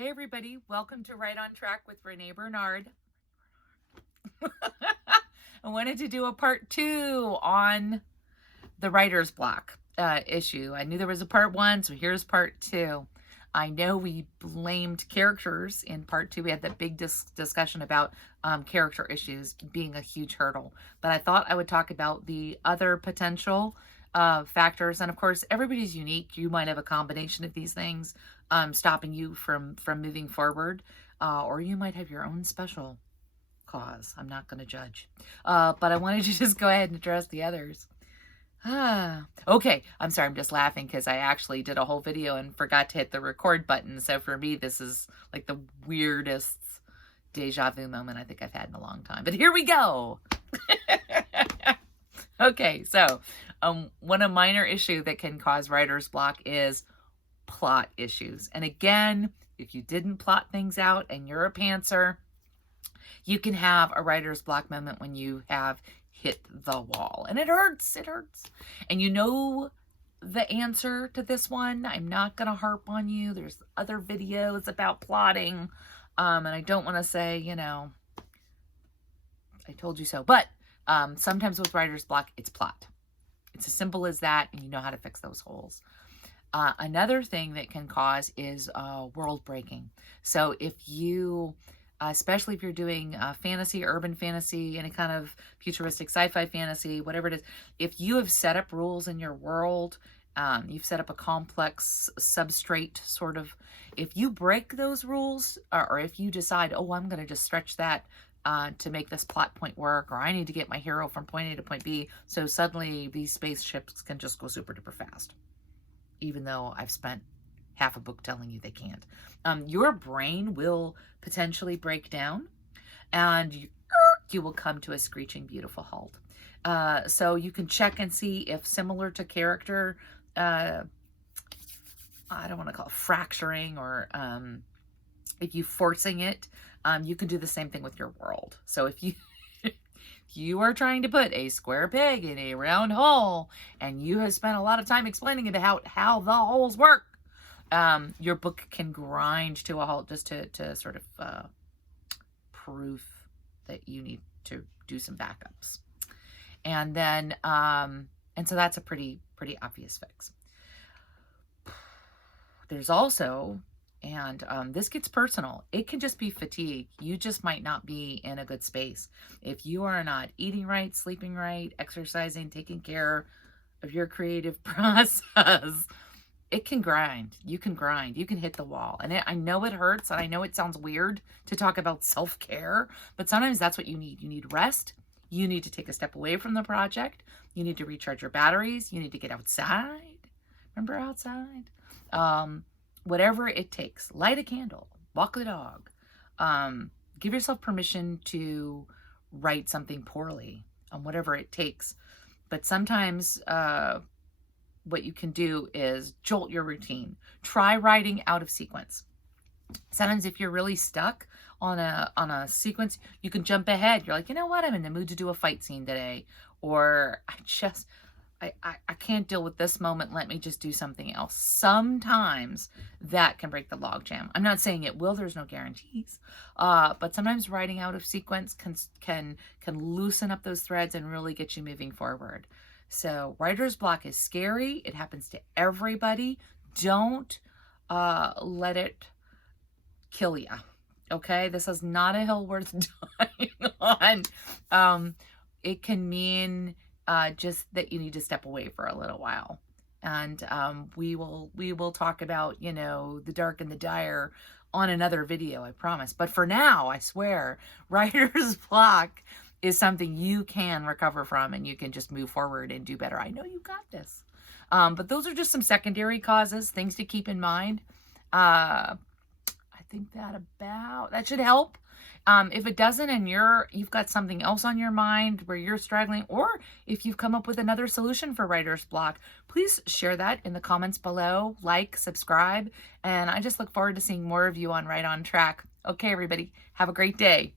Hey everybody, welcome to Right on Track with Renee Bernard. I wanted to do a part 2 on the writer's block issue. I knew there was a part 1, so here's part 2. I know we blamed characters in part 2. We had that big discussion about character issues being a huge hurdle, but I thought I would talk about the other potential factors. And of course, everybody's unique. You might have a combination of these things stopping you from moving forward, or you might have your own special cause. I'm not going to judge, but I wanted to just go ahead and address the others. Okay, I'm sorry, I'm just laughing because I actually did a whole video and forgot to hit the record button. So for me, this is like the weirdest deja vu moment I think I've had in a long time. But here we go. Okay, so one minor issue that can cause writer's block is plot issues. And again, if you didn't plot things out and you're a pantser, you can have a writer's block moment when you have hit the wall. And it hurts, it hurts. And you know the answer to this one. I'm not going to harp on you. There's other videos about plotting. And I don't want to say, you know, I told you so. But sometimes with writer's block, it's plot. It's as simple as that, and you know how to fix those holes. Another thing that can cause is world breaking. So if you, especially if you're doing fantasy, urban fantasy, any kind of futuristic sci-fi fantasy, whatever it is, if you have set up rules in your world, you've set up a complex substrate sort of, if you break those rules, or if you decide, oh, I'm going to just stretch that to make this plot point work, or I need to get my hero from point A to point B, so suddenly these spaceships can just go super duper fast, even though I've spent half a book telling you they can't. Your brain will potentially break down, and you will come to a screeching beautiful halt. So you can check and see if similar to character, I don't want to call it fracturing, or if you forcing it, you can do the same thing with your world. So if you you are trying to put a square peg in a round hole, and you have spent a lot of time explaining about how the holes work, your book can grind to a halt just to sort of proof that you need to do some backups. And then, and so that's a pretty obvious fix. There's also, and this gets personal, it can just be fatigue. You just might not be in a good space. If you are not eating right, sleeping right, exercising, taking care of your creative process, it can grind. You can grind. You can hit the wall. And I know it hurts, and I know it sounds weird to talk about self-care, but sometimes that's what you need. You need rest. You need to take a step away from the project. You need to recharge your batteries. You need to get outside. Remember, outside? Whatever it takes. Light a candle. Walk the dog. Give yourself permission to write something poorly, whatever it takes. But sometimes what you can do is jolt your routine. Try writing out of sequence. Sometimes if you're really stuck on a sequence, you can jump ahead. You're like, you know what? I'm in the mood to do a fight scene today. Or I can't deal with this moment. Let me just do something else. Sometimes that can break the logjam. I'm not saying it will. There's no guarantees. But sometimes writing out of sequence can loosen up those threads and really get you moving forward. So writer's block is scary. It happens to everybody. Don't let it kill you. Okay? This is not a hill worth dying on. It can mean just that you need to step away for a little while. And we will talk about, you know, the dark and the dire on another video, I promise. But for now, I swear, writer's block is something you can recover from, and you can just move forward and do better. I know you got this. But those are just some secondary causes, things to keep in mind. I think that should help. If it doesn't, and you've got something else on your mind where you're struggling, or if you've come up with another solution for writer's block, please share that in the comments below. Like, subscribe, and I just look forward to seeing more of you on Right on Track. Okay, everybody, have a great day.